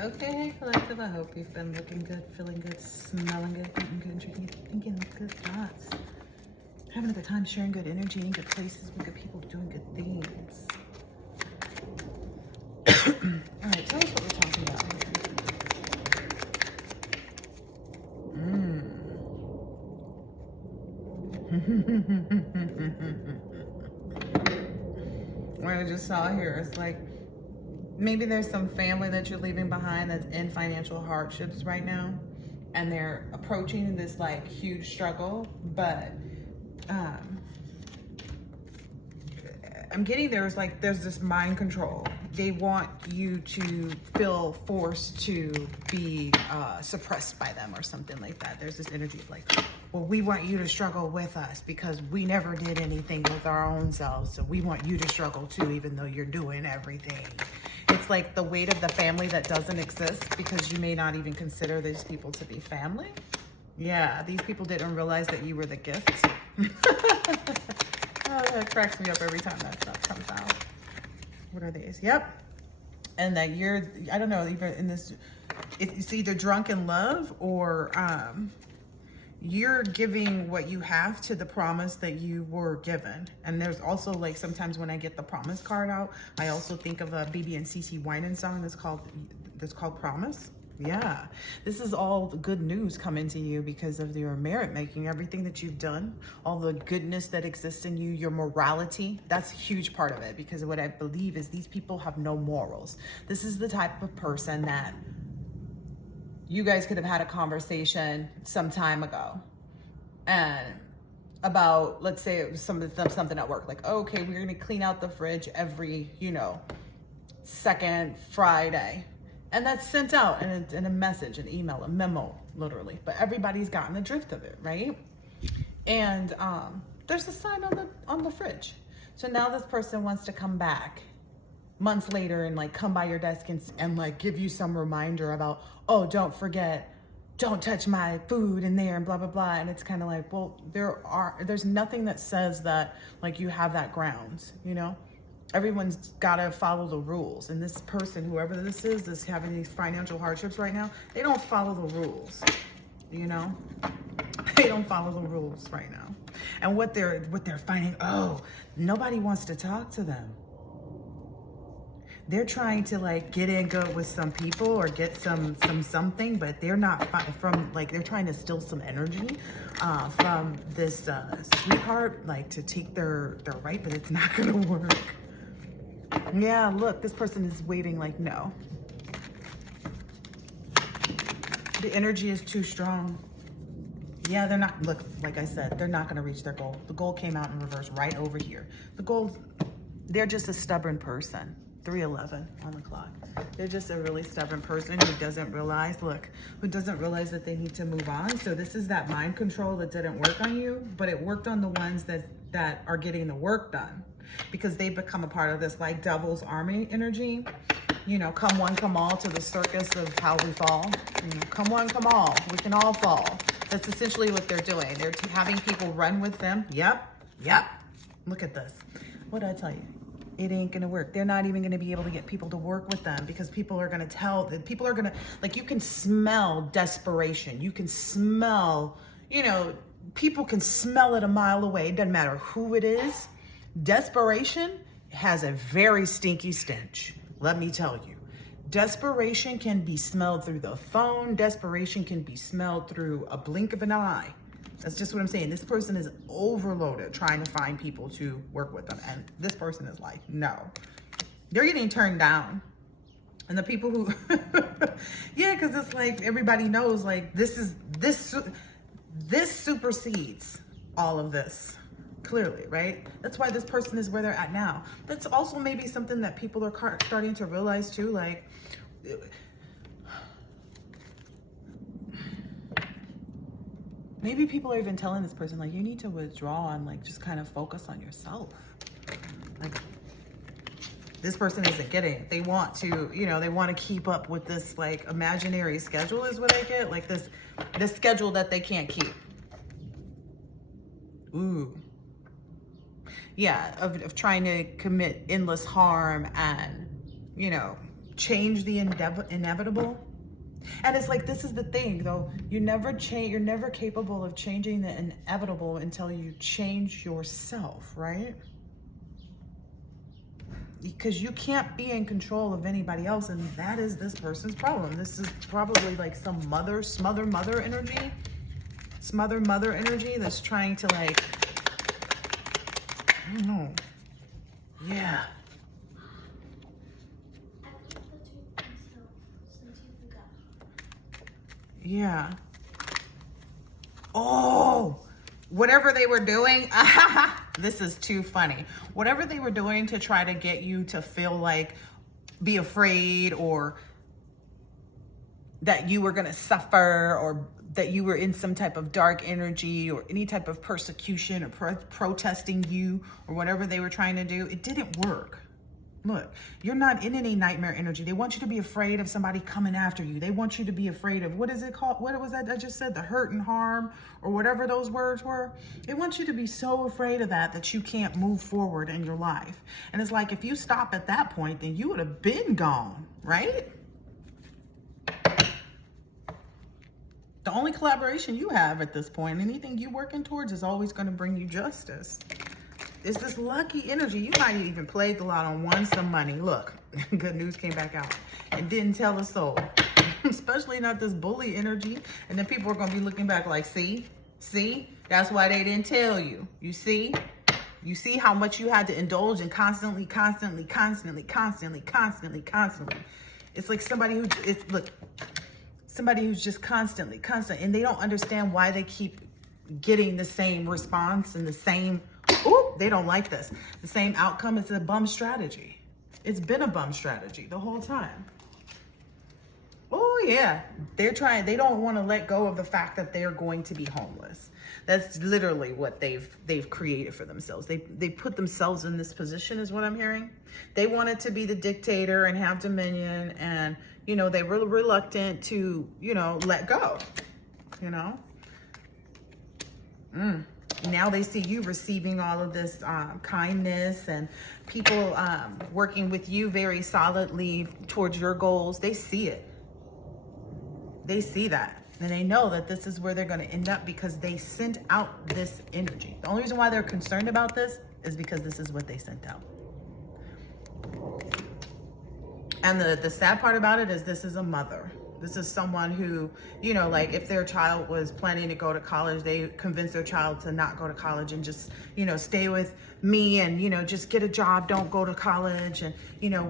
Okay, collective, I hope you've been looking good, feeling good, smelling good, eating good, drinking good, thinking good thoughts, having a good time, sharing good energy in good places with good people, doing good things. All right, tell us what we're talking about here. What I just saw here is like, maybe there's some family that you're leaving behind that's in financial hardships right now, and they're approaching this like huge struggle, but I'm getting there's this mind control. They want you to feel forced to be suppressed by them or something like that. There's this energy of like, well, we want you to struggle with us because we never did anything with our own selves. So we want you to struggle too, even though you're doing everything. It's like the weight of the family that doesn't exist because you may not even consider these people to be family. Yeah, these people didn't realize that you were the gift. Oh, that cracks me up every time that stuff comes out. What are these? Yep. And that you're, I don't know, even in this, it's either drunk in love or you're giving what you have to the promise that you were given. And there's also like, sometimes when I get the promise card out, I also think of a BB and CC Winan song that's called Promise. Yeah, this is all the good news coming to you because of your merit making, everything that you've done, all the goodness that exists in you, your morality. That's a huge part of it, because what I believe is these people have no morals. This is the type of person that you guys could have had a conversation some time ago and about, let's say it was something at work, like, oh, okay, we're going to clean out the fridge every, second Friday. And that's sent out in a message, an email, a memo, literally. But everybody's gotten the drift of it, right? And there's a sign on the fridge. So now this person wants to come back months later and like come by your desk and like give you some reminder about, oh, don't forget, don't touch my food in there and blah, blah, blah. And it's kind of like, well, there's nothing that says that like you have that grounds, Everyone's got to follow the rules. And this person, whoever this is, that's having these financial hardships right now, they don't follow the rules, They don't follow the rules right now. And what they're finding, oh, nobody wants to talk to them. They're trying to like get in good with some people or get something, but they're not they're trying to steal some energy from this sweetheart, like to take their right, but it's not gonna work. Yeah, look, this person is waving like no. The energy is too strong. Yeah, they're not, look, like I said, they're not gonna reach their goal. The goal came out in reverse right over here. The goal, they're just a stubborn person. 3:11 on the clock. They're just a really stubborn person who doesn't realize, that they need to move on. So this is that mind control that didn't work on you, but it worked on the ones that are getting the work done, because they become a part of this like devil's army energy. Come one, come all to the circus of how we fall. Come one, come all. We can all fall. That's essentially what they're doing. They're having people run with them. Yep. Look at this. What did I tell you? It ain't gonna work. They're not even gonna be able to get people to work with them because people are gonna like, you can smell desperation. You can smell, people can smell it a mile away. It doesn't matter who it is. Desperation has a very stinky stench. Let me tell you. Desperation can be smelled through the phone. Desperation can be smelled through a blink of an eye. That's just what I'm saying. This person is overloaded trying to find people to work with them. And this person is like, no. They're getting turned down. And the people who, yeah, because it's like everybody knows like this supersedes all of this. Clearly, right? That's why this person is where they're at now. That's also maybe something that people are starting to realize too. Like, maybe people are even telling this person, like, you need to withdraw and like just kind of focus on yourself. Like, this person isn't getting it. They want to, they want to keep up with this like imaginary schedule is what I get. Like this schedule that they can't keep. Ooh. Yeah, of trying to commit endless harm and, change the inevitable. And it's like, this is the thing though, you're never capable of changing the inevitable until you change yourself, right? Because you can't be in control of anybody else, and that is this person's problem. This is probably like some smother mother energy that's trying to, like, I don't know. Yeah. Yeah. Oh, whatever they were doing. This is too funny. Whatever they were doing to try to get you to feel like, be afraid, or that you were going to suffer, or that you were in some type of dark energy, or any type of persecution, or protesting you, or whatever they were trying to do, it didn't work. Look, you're not in any nightmare energy. They want you to be afraid of somebody coming after you. They want you to be afraid of, what is it called? What was that I just said? The hurt and harm, or whatever those words were. They want you to be so afraid of that you can't move forward in your life. And it's like, if you stop at that point, then you would have been gone, right? The only collaboration you have at this point, anything you're working towards, is always going to bring you justice. It's this lucky energy. You might even play the lot on won some money. Look, good news came back out and didn't tell a soul. Especially not this bully energy. And then people are going to be looking back like, see, that's why they didn't tell you. You see how much you had to indulge in constantly. It's like somebody who's just constant, and they don't understand why they keep getting the same response and the same, they don't like this. The same outcome. It's a bum strategy. It's been a bum strategy the whole time. Oh yeah, they don't want to let go of the fact that they're going to be homeless. That's literally what they've created for themselves. They put themselves in this position, is what I'm hearing. They wanted to be the dictator and have dominion, and they were reluctant to, let go, Now they see you receiving all of this kindness, and people working with you very solidly towards your goals. They see it. They see that. And they know that this is where they're going to end up, because they sent out this energy. The only reason why they're concerned about this is because this is what they sent out. And the sad part about it is, this is a mother. This is someone who, like, if their child was planning to go to college, they convince their child to not go to college and just, stay with me and, just get a job, don't go to college, and,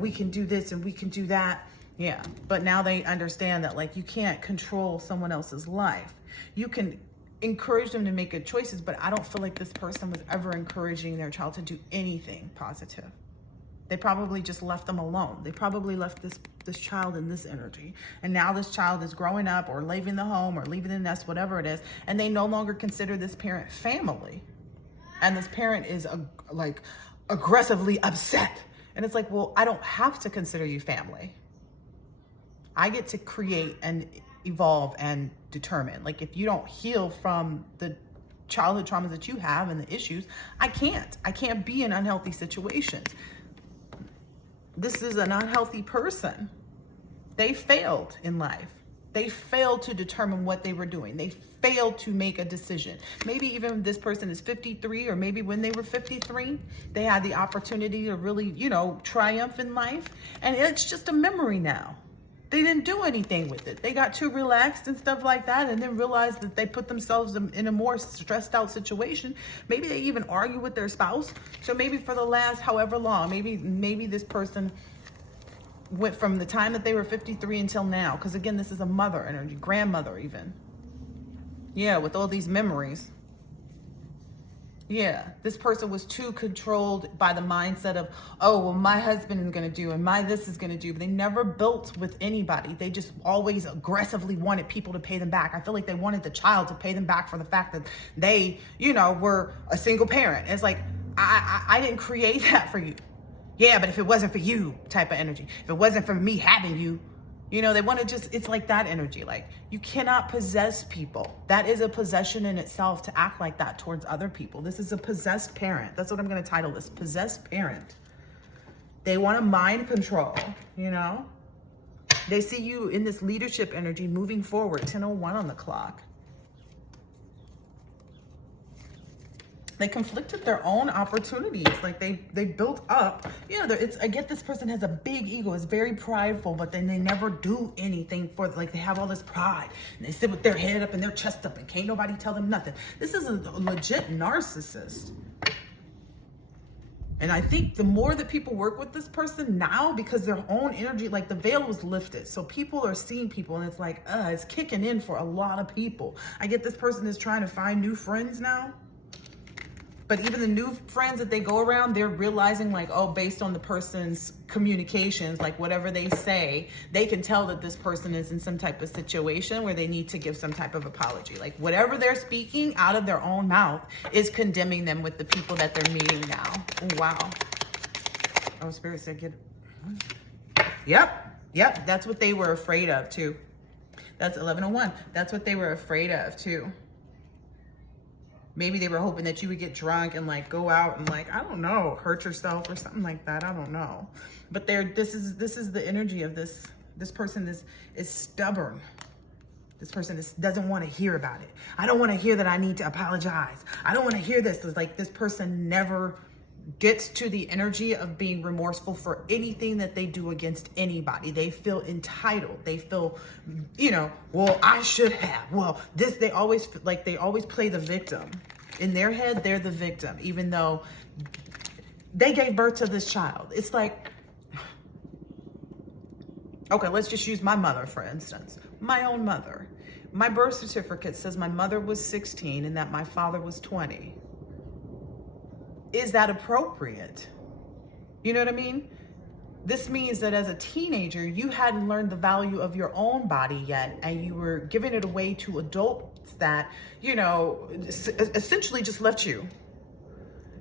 we can do this and we can do that. Yeah. But now they understand that, like, you can't control someone else's life. You can encourage them to make good choices, but I don't feel like this person was ever encouraging their child to do anything positive. They probably just left them alone. They probably left this child in this energy. And now this child is growing up, or leaving the home, or leaving the nest, whatever it is, and they no longer consider this parent family. And this parent is like aggressively upset. And it's like, well, I don't have to consider you family. I get to create and evolve and determine. Like, if you don't heal from the childhood traumas that you have and the issues, I can't be in unhealthy situations. This is an unhealthy person. They failed in life. They failed to determine what they were doing. They failed to make a decision. Maybe even this person is 53, or maybe when they were 53, they had the opportunity to really, triumph in life. And it's just a memory now. They didn't do anything with it. They got too relaxed and stuff like that, and then realized that they put themselves in a more stressed out situation. Maybe they even argue with their spouse. So maybe for the last however long, maybe this person went from the time that they were 53 until now. Because again, this is a mother energy, grandmother even. Yeah, with all these memories. Yeah, this person was too controlled by the mindset of, oh, well, my husband is going to do, and my this is going to do. But they never built with anybody. They just always aggressively wanted people to pay them back. I feel like they wanted the child to pay them back for the fact that they, were a single parent. It's like, I didn't create that for you. Yeah, but if it wasn't for you, type of energy. If it wasn't for me having you, they want to just, it's like that energy. Like, you cannot possess people. That is a possession in itself, to act like that towards other people. This is a possessed parent. That's what I'm going to title this, possessed parent. They want to mind control, They see you in this leadership energy moving forward. 10:01 on the clock. They conflicted their own opportunities. Like they built up, you know, I get this person has a big ego, is very prideful, but then they never do anything for, like they have all this pride and they sit with their head up and their chest up and can't nobody tell them nothing. This is a legit narcissist. And I think the more that people work with this person now, because their own energy, like the veil was lifted. So people are seeing people and it's like, it's kicking in for a lot of people. I get this person is trying to find new friends now. But even the new friends that they go around, they're realizing like, oh, based on the person's communications, like whatever they say, they can tell that this person is in some type of situation where they need to give some type of apology. Like whatever they're speaking out of their own mouth is condemning them with the people that they're meeting now. Oh, wow. Oh, Spirit said, get it. Yep. That's what they were afraid of too. That's 11:01. That's what they were afraid of too. Maybe they were hoping that you would get drunk and like go out and like, I don't know, hurt yourself or something like that. I don't know. But this is the energy of this person is stubborn. This person doesn't want to hear about it. I don't want to hear that I need to apologize. I don't want to hear this. It's like this person never gets to the energy of being remorseful for anything that they do against anybody. They feel entitled. They feel, you know, well, I should have. Well, they always play the victim. In their head, they're the victim, even though they gave birth to this child. It's like, okay, let's just use my mother, for instance. My own mother. My birth certificate says my mother was 16 and that my father was 20. Is that appropriate? You know what I mean? This means that as a teenager, you hadn't learned the value of your own body yet, and you were giving it away to adults that, you know, essentially just left you.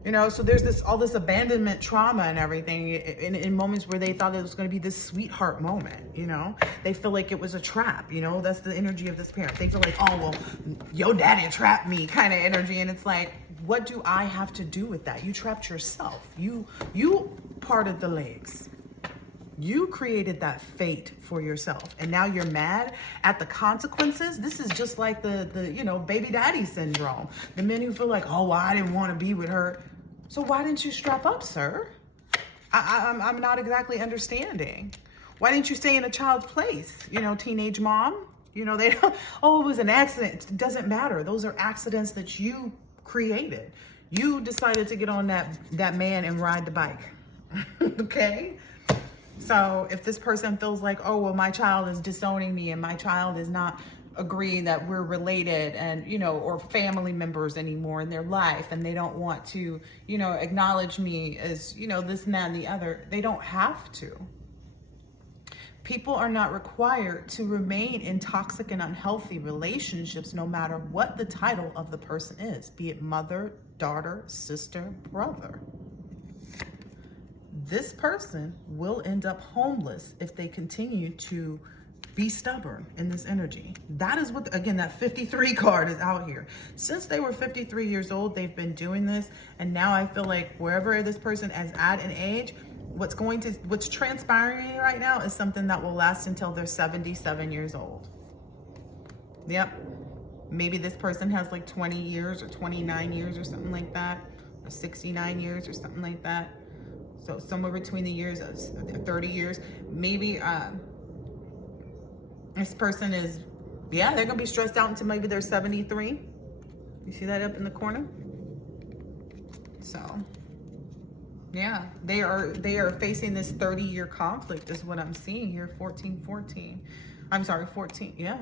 You know, so there's all this abandonment trauma and everything in moments where they thought it was going to be this sweetheart moment, you know? They feel like it was a trap, you know? That's the energy of this parent. They feel like, oh, well, your daddy trapped me kind of energy. And it's like, what do I have to do with that? You trapped yourself. You parted the legs. You created that fate for yourself. And now you're mad at the consequences. This is just like the you know, baby daddy syndrome. The men who feel like, oh, well, I didn't want to be with her. So why didn't you strap up, sir? I'm not exactly understanding. Why didn't you stay in a child's place? You know, teenage mom, you know, they don't, oh, it was an accident. It doesn't matter. Those are accidents that you created. You decided to get on that man and ride the bike. Okay? So if this person feels like, oh, well, my child is disowning me and my child is not agreeing that we're related and, you know, or family members anymore in their life, and they don't want to, you know, acknowledge me as, you know, this and that and the other, they don't have to. People are not required to remain in toxic and unhealthy relationships no matter what the title of the person is, be it mother, daughter, sister, brother. This person will end up homeless if they continue to be stubborn in this energy. That is what, again, that 53 card is out here. Since they were 53 years old, they've been doing this. And now I feel like wherever this person is at in age, what's transpiring right now is something that will last until they're 77 years old. Yep. Maybe this person has like 20 years or 29 years or something like that, or 69 years or something like that. So somewhere between the years of 30 years, maybe this person is, yeah, they're gonna be stressed out until maybe they're 73. You see that up in the corner? So, yeah, they are facing this 30-year conflict is what I'm seeing here, 14-14. I'm sorry, 14, yeah.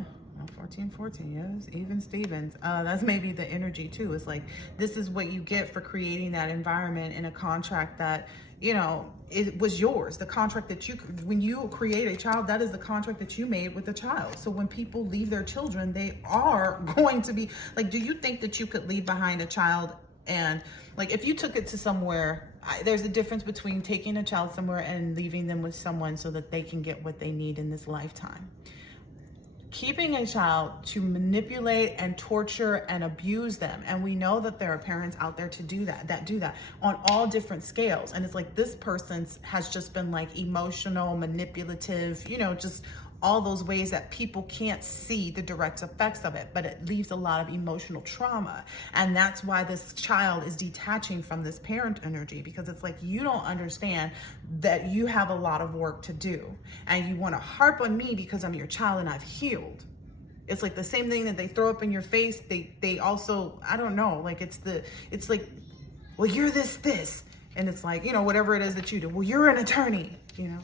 14, yes, even Stevens. That's maybe the energy too. It's like, this is what you get for creating that environment in a contract that, you know, it was yours. The contract that when you create a child, that is the contract that you made with the child. So when people leave their children, they are going to be like, do you think that you could leave behind a child? And like, if you took it to somewhere, there's a difference between taking a child somewhere and leaving them with someone so that they can get what they need in this lifetime. Keeping a child to manipulate and torture and abuse them. And we know that there are parents out there to do that on all different scales. And it's like, this person has just been like emotional, manipulative, you know, just all those ways that people can't see the direct effects of it, but it leaves a lot of emotional trauma. And that's why this child is detaching from this parent energy, because it's like, you don't understand that you have a lot of work to do. And you want to harp on me because I'm your child and I've healed. It's like the same thing that they throw up in your face. They also, I don't know, like it's like, well, you're this. And it's like, you know, whatever it is that you do. Well, you're an attorney, you know.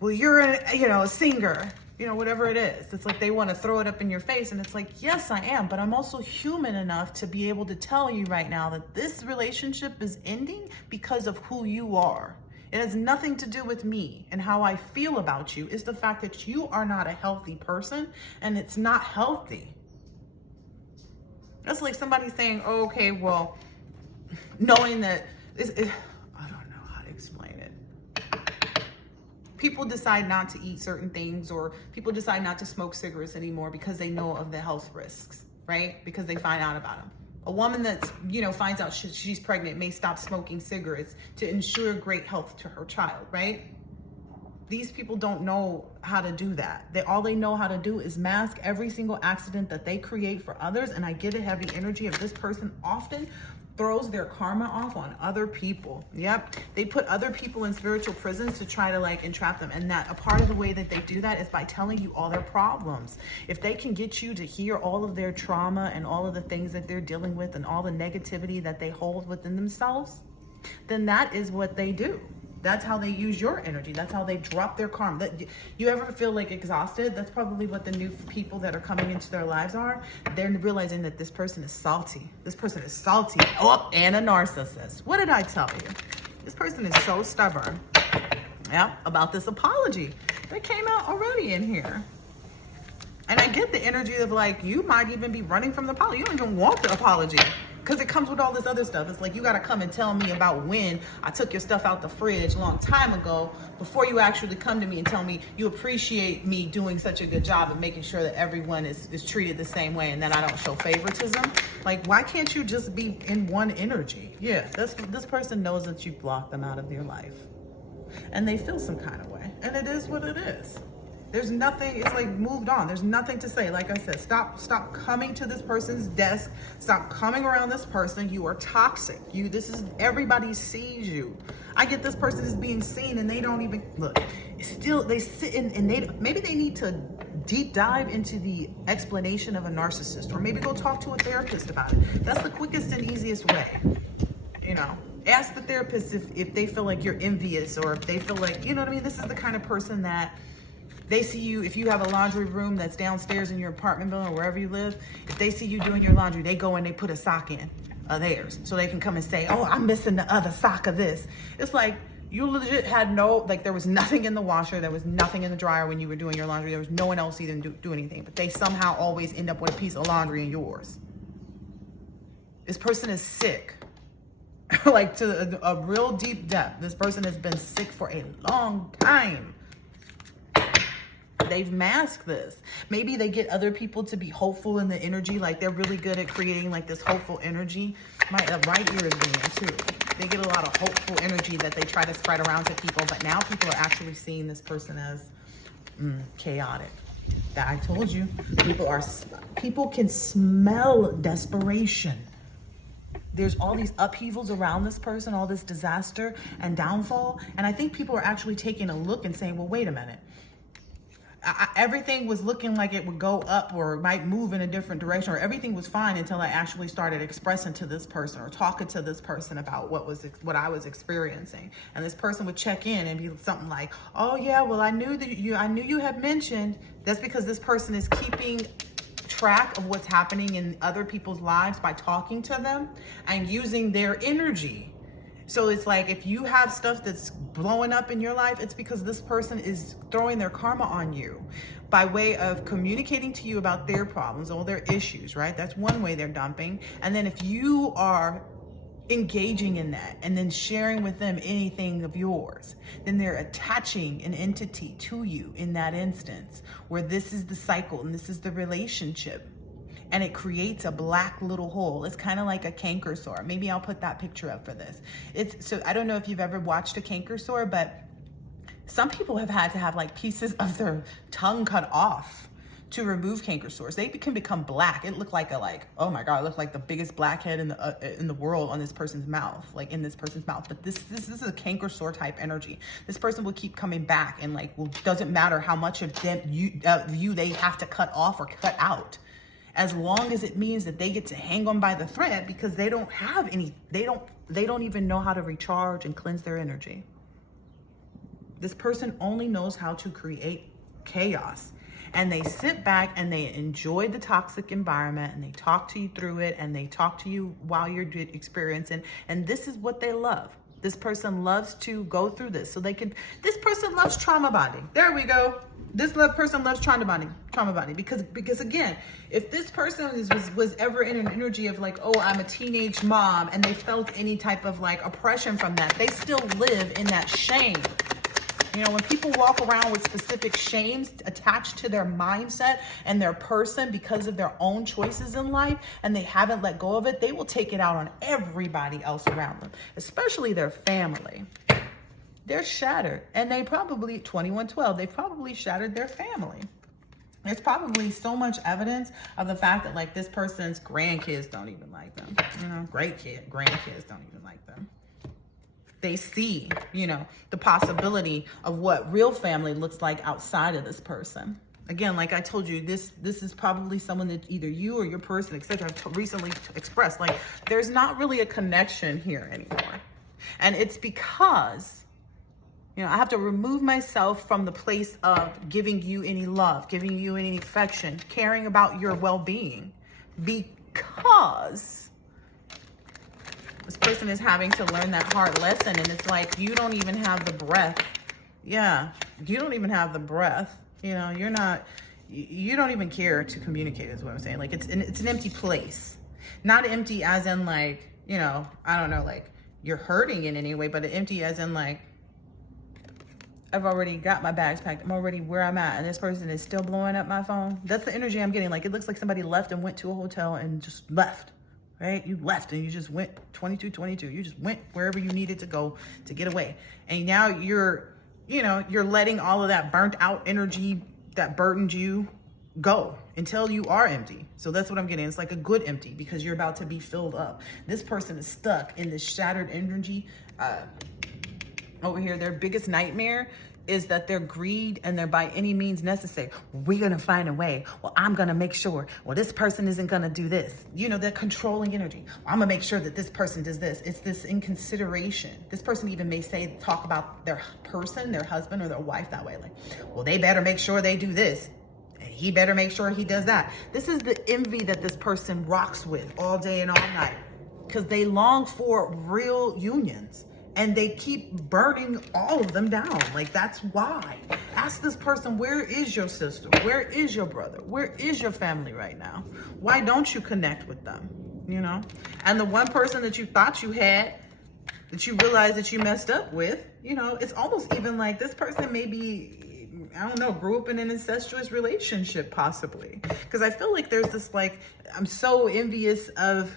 Well, you're a singer, you know, whatever it is. It's like they want to throw it up in your face. And it's like, yes, I am. But I'm also human enough to be able to tell you right now that this relationship is ending because of who you are. It has nothing to do with me and how I feel about you. It's the fact that you are not a healthy person, and it's not healthy. That's like somebody saying, oh, okay, well, knowing that, I don't know how to explain it. People decide not to eat certain things, or people decide not to smoke cigarettes anymore because they know of the health risks, right? Because they find out about them. A woman that's, you know, finds out she's pregnant may stop smoking cigarettes to ensure great health to her child, right? These people don't know how to do that. All they know how to do is mask every single accident that they create for others. And I get a heavy energy of this person often throws their karma off on other people. Yep. They put other people in spiritual prisons to try to like entrap them. And that a part of the way that they do that is by telling you all their problems. If they can get you to hear all of their trauma and all of the things that they're dealing with and all the negativity that they hold within themselves, then that is what they do. That's how they use your energy. That's how they drop their karma. You ever feel like exhausted? That's probably what the new people that are coming into their lives are. They're realizing that this person is salty. This person is salty. Oh, and a narcissist. What did I tell you? This person is so stubborn. Yeah, about this apology that came out already in here. And I get the energy of like, you might even be running from the apology. You don't even want the apology, because it comes with all this other stuff. It's like, you got to come and tell me about when I took your stuff out the fridge a long time ago before you actually come to me and tell me you appreciate me doing such a good job of making sure that everyone is treated the same way and that I don't show favoritism. Like, why can't you just be in one energy? Yeah, this person knows that you blocked them out of your life. And they feel some kind of way. And it is what it is. There's nothing, it's like moved on. There's nothing to say. Like I said, stop coming to this person's desk. Stop coming around this person. You are toxic. Everybody sees you. I get this person is being seen and they don't even, look, still they sit in, and maybe they need to deep dive into the explanation of a narcissist, or maybe go talk to a therapist about it. That's the quickest and easiest way, you know. Ask the therapist if they feel like you're envious, or if they feel like, you know what I mean? This is the kind of person that they see you, if you have a laundry room that's downstairs in your apartment building or wherever you live, if they see you doing your laundry, they go and they put a sock in of theirs so they can come and say, oh, I'm missing the other sock of this. It's like, you legit had there was nothing in the washer, there was nothing in the dryer when you were doing your laundry, there was no one else even do anything, but they somehow always end up with a piece of laundry in yours. This person is sick. Like, to a real deep depth. This person has been sick for a long time. They've masked this. Maybe they get other people to be hopeful in the energy. Like, they're really good at creating like this hopeful energy. My right ear is ringing too. They get a lot of hopeful energy that they try to spread around to people. But now people are actually seeing this person as chaotic. That I told you, people can smell desperation. There's all these upheavals around this person, all this disaster and downfall. And I think people are actually taking a look and saying, well, wait a minute. Everything was looking like it would go up or might move in a different direction, or everything was fine until I actually started expressing to this person or talking to this person about what I was experiencing. And this person would check in and be something like, oh yeah, well, I knew you had mentioned. That's because this person is keeping track of what's happening in other people's lives by talking to them and using their energy. So it's like, if you have stuff that's blowing up in your life, it's because this person is throwing their karma on you by way of communicating to you about their problems, all their issues, right? That's one way they're dumping. And then if you are engaging in that and then sharing with them anything of yours, then they're attaching an entity to you in that instance, where this is the cycle and this is the relationship. And it creates a black little hole. It's kind of like a canker sore. Maybe I'll put that picture up for this. So I don't know if you've ever watched a canker sore, but Some people have had to have like pieces of their tongue cut off to remove canker sores. They can become black. It looked like oh my God, it looked like the biggest blackhead in the world on this person's mouth, like in this person's mouth. But this is a canker sore type energy. This person will keep coming back, and like, well, doesn't matter how much of them you they have to cut off or cut out, as long as it means that they get to hang on by the thread, because they don't have any, they don't even know how to recharge and cleanse their energy. This person only knows how to create chaos. And they sit back and they enjoy the toxic environment, and they talk to you through it, and they talk to you while you're experiencing. And this is what they love. This person loves to go through this. So this person loves trauma bonding. There we go. This person loves trauma bonding because again, if this person was ever in an energy of like, oh, I'm a teenage mom, and they felt any type of like oppression from that, they still live in that shame. You know, when people walk around with specific shames attached to their mindset and their person because of their own choices in life, and they haven't let go of it, they will take it out on everybody else around them, especially their family. They're shattered, and they probably, 2112, they probably shattered their family. There's probably so much evidence of the fact that like this person's grandkids don't even like them. You know, grandkids don't even like them. They see, you know, the possibility of what real family looks like outside of this person. Again, like I told you, this is probably someone that either you or your person, etc., recently expressed. Like, there's not really a connection here anymore. And it's because, you know, I have to remove myself from the place of giving you any love, giving you any affection, caring about your well-being, because this person is having to learn that hard lesson. And it's like, you don't even have the breath. Yeah, you don't even have the breath. You know, you don't even care to communicate is what I'm saying. Like, it's an empty place. Not empty as in like, you know, I don't know, like you're hurting in any way, but empty as in like, I've already got my bags packed. I'm already where I'm at, and this person is still blowing up my phone. That's the energy I'm getting. Like, it looks like somebody left and went to a hotel and just left. Right? You left and you just went 22. You just went wherever you needed to go to get away. And now you're letting all of that burnt out energy that burdened you go until you are empty. So that's what I'm getting. It's like a good empty, because you're about to be filled up. This person is stuck in this shattered energy. Over here, their biggest nightmare is that their greed and their by any means necessary. We're going to find a way. Well, I'm going to make sure. Well, this person isn't going to do this. You know, they're controlling energy. I'm going to make sure that this person does this. It's this inconsideration. This person even may talk about their person, their husband or their wife that way. Like, well, they better make sure they do this. And he better make sure he does that. This is the envy that this person rocks with all day and all night, because they long for real unions. And they keep burning all of them down. Like, that's why. Ask this person, where is your sister? Where is your brother? Where is your family right now? Why don't you connect with them? You know? And the one person that you thought you had, that you realized that you messed up with, you know, it's almost even like this person maybe, I don't know, grew up in an incestuous relationship possibly. Because I feel like there's this, like, I'm so envious of,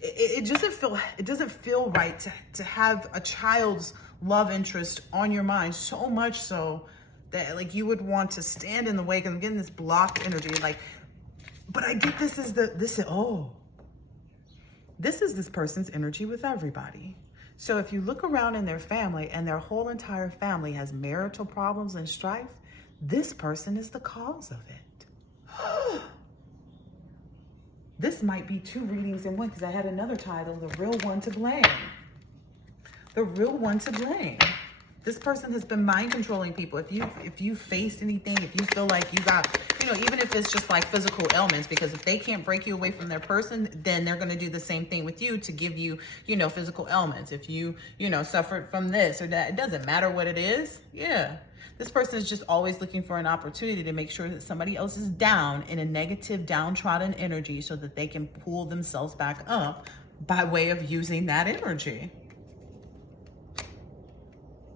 it doesn't feel right to have a child's love interest on your mind, so much so that like you would want to stand in the way, because I'm getting this blocked energy. Like, but I get this is this is this person's energy with everybody. So if you look around in their family and their whole entire family has marital problems and strife, this person is the cause of it. This might be two readings in one, because I had another title, The Real One to Blame. The real one to blame. This person has been mind controlling people. If you faced anything, if you feel like you got, you know, even if it's just like physical ailments, because if they can't break you away from their person, then they're going to do the same thing with you to give you, you know, physical ailments. If you know, suffered from this or that, it doesn't matter what it is. Yeah. This person is just always looking for an opportunity to make sure that somebody else is down in a negative, downtrodden energy, so that they can pull themselves back up by way of using that energy.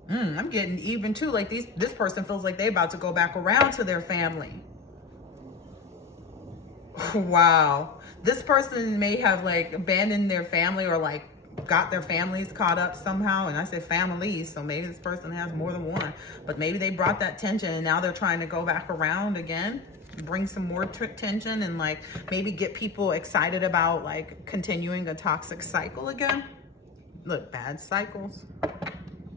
I'm getting even too. Like this person feels like they're about to go back around to their family. Wow. This person may have like abandoned their family, or like got their families caught up somehow. And I say families, so maybe this person has more than one, but maybe they brought that tension and now they're trying to go back around again, bring some more tension, and like maybe get people excited about like continuing a toxic cycle again. Look, bad cycles.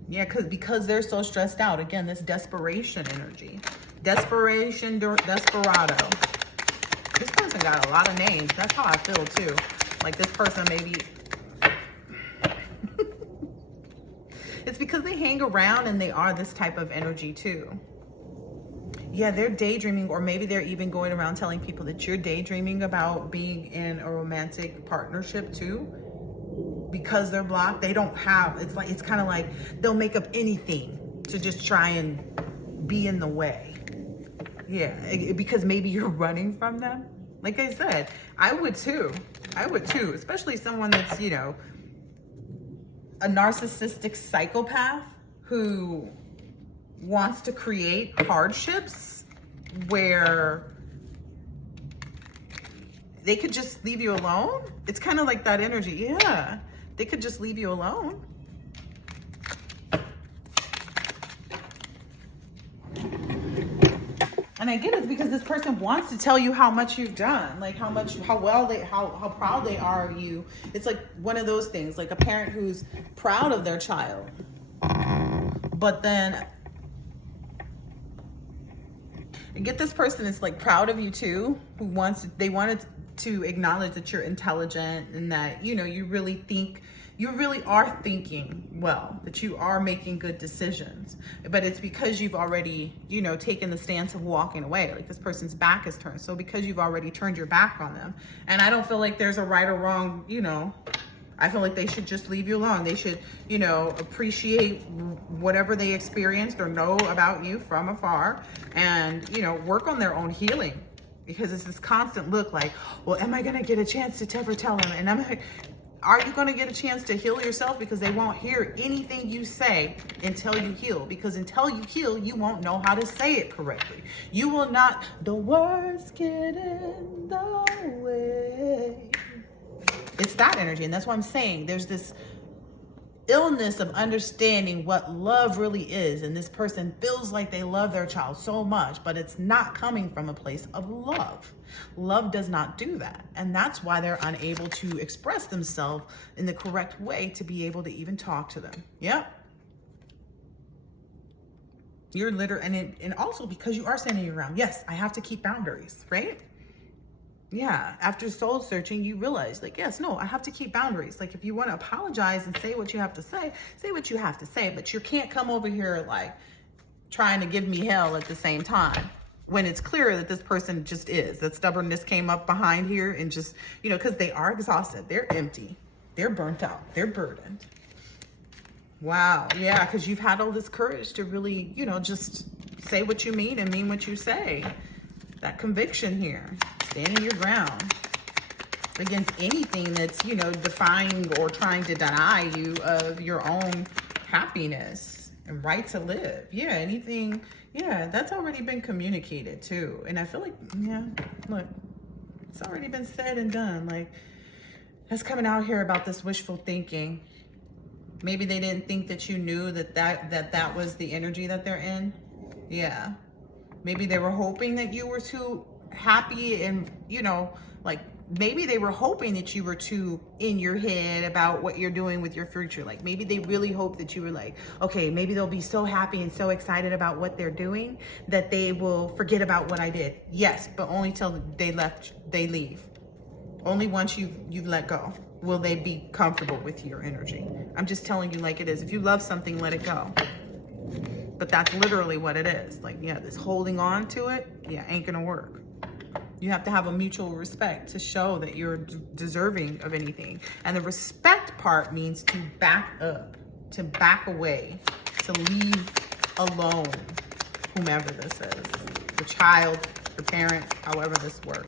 Yeah, because they're so stressed out. Again, this desperation energy. Desperation, desperado. This person got a lot of names. That's how I feel too. Like this person maybe... It's because they hang around and they are this type of energy too. Yeah, they're daydreaming, or maybe they're even going around telling people that you're daydreaming about being in a romantic partnership too. Because they're blocked, they don't have, it's kind of like they'll make up anything to just try and be in the way. Yeah, because maybe you're running from them. Like I said, I would too, especially someone that's, you know, a narcissistic psychopath who wants to create hardships where they could just leave you alone. It's kind of like that energy. Yeah, they could just leave you alone. And I get it because this person wants to tell you how much you've done, like how proud they are of you. It's like one of those things, like a parent who's proud of their child, but then I get this person is like proud of you too, who they wanted to acknowledge that you're intelligent and that, you know, you really are thinking well, that you are making good decisions, but it's because you've already, you know, taken the stance of walking away. Like this person's back is turned. So because you've already turned your back on them, and I don't feel like there's a right or wrong, you know, I feel like they should just leave you alone. They should, you know, appreciate whatever they experienced or know about you from afar and, you know, work on their own healing, because it's this constant look like, well, am I going to get a chance to ever tell them? And I'm like, are you going to get a chance to heal yourself? Because they won't hear anything you say until you heal. Because until you heal, you won't know how to say it correctly. You will not, the words get in the way. It's that energy. And that's what I'm saying. There's this illness of understanding what love really is. And this person feels like they love their child so much, but it's not coming from a place of love. Love does not do that. And that's why they're unable to express themselves in the correct way to be able to even talk to them. Yep. You're literally, and also because you are standing around. Yes, I have to keep boundaries, right? Yeah, after soul searching, you realize like, yes, no, I have to keep boundaries. Like if you want to apologize and say what you have to say what you have to say, but you can't come over here like trying to give me hell at the same time when it's clear that this person just is. That stubbornness came up behind here and just, you know, because they are exhausted, they're empty, they're burnt out, they're burdened. Wow, yeah, because you've had all this courage to really, you know, just say what you mean and mean what you say. That conviction here. Standing your ground against anything that's, you know, defying or trying to deny you of your own happiness and right to live. Yeah, anything, yeah, that's already been communicated too. And I feel like, yeah, look, it's already been said and done. Like, that's coming out here about this wishful thinking. Maybe they didn't think that you knew that was the energy that they're in. Yeah. Maybe they were hoping that you were too happy and, you know, like maybe they were hoping that you were too in your head about what you're doing with your future. Like maybe they really hope that you were like, okay, maybe they'll be so happy and so excited about what they're doing that they will forget about what I did. Yes, but only till they leave. Only once you've let go will they be comfortable with your energy. I'm just telling you like it is. If you love something, let it go. But that's literally what it is. Like, yeah, this holding on to it, yeah, ain't gonna work. You have to have a mutual respect to show that you're deserving of anything. And the respect part means to back up, to back away, to leave alone whomever this is. The child, the parents, however this works.